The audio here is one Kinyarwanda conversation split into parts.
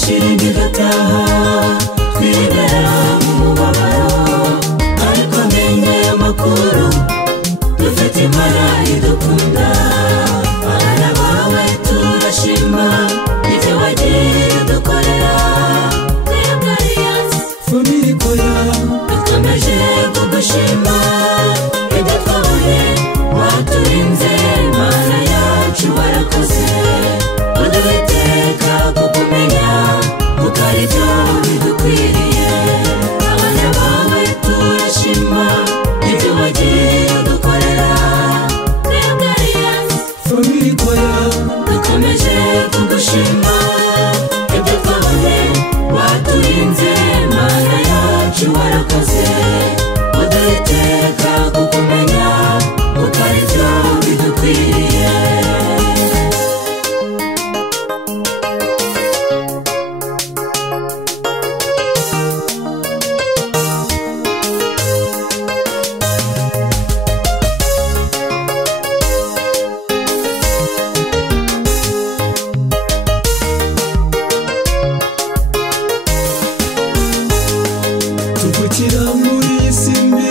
Shiringi gataha twibera mu mubabaro ariko menye amakuru dufite imana idukunda abana bawe turashima ibyo wagiye udukorera family koya dukomeje kugushima ibyo twabonye waturinze mana yacu warakoze uduhiteka kukumenya ukaribyo bidukwiriye abana bawe turashima ibyo wagiye udukorera family koya dukomeje kugushima ibyo twabonye waturinze mana yacu warakoze uduhiteka kukumenya ukaribyo bidukwiriye tuvukira muri isi mbi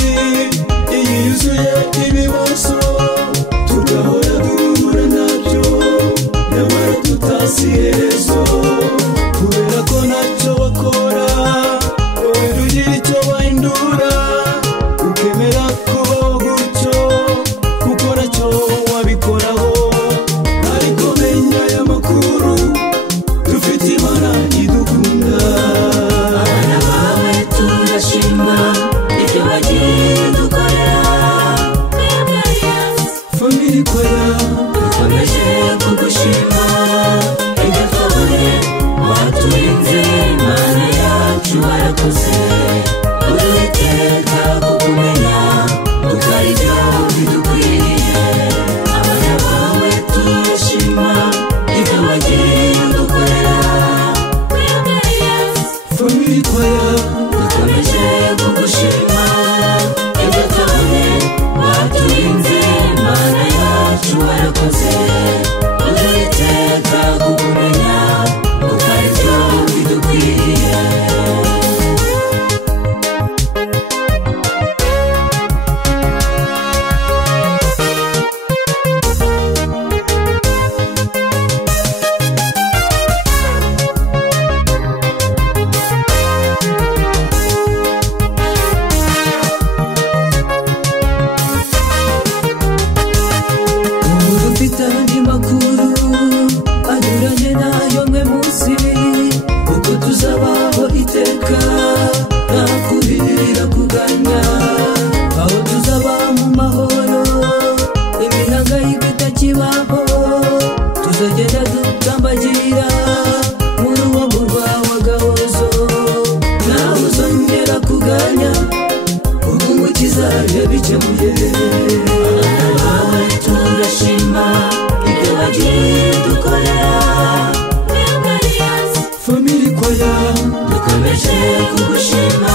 yuzuye ibibazo tugahora duhura nabyo nyamara tutazi iherezo kubera ko ntacyo bakora wowe rugira icyo wahindura ukemera kubaho gutyo kuko nacyo wabikoraho ariko menya aya makuru dufite imana idukunda abana bawe turashima ibyo wagiye udukorera family koya dukomeje kugushima ibyo twabonye waturinze mana yacu warakoze uduhiteka kukumenya ukaribyo bidukwiriye abana bawe turashima ibyo wagiye udukorera family koya dukomeje kugushima ibyo twabonye waturinze mana yacu warakoze uduhiteka kukumenya ukaribyo bidukwiriye dufite andi makuru anyuranye nayo mwe munsi uko tuzabaho iteka nta kurira kuganya aho tuzaba mu mahoro imihangayiko itakibaho tuzagenda dutambagira muri uwo murwa wa gahozo nawe uzongera kuganya kuko umukiza yabikemuye abana bawe turashima ibyo wagiye udukorera family koya dukomeje kugushima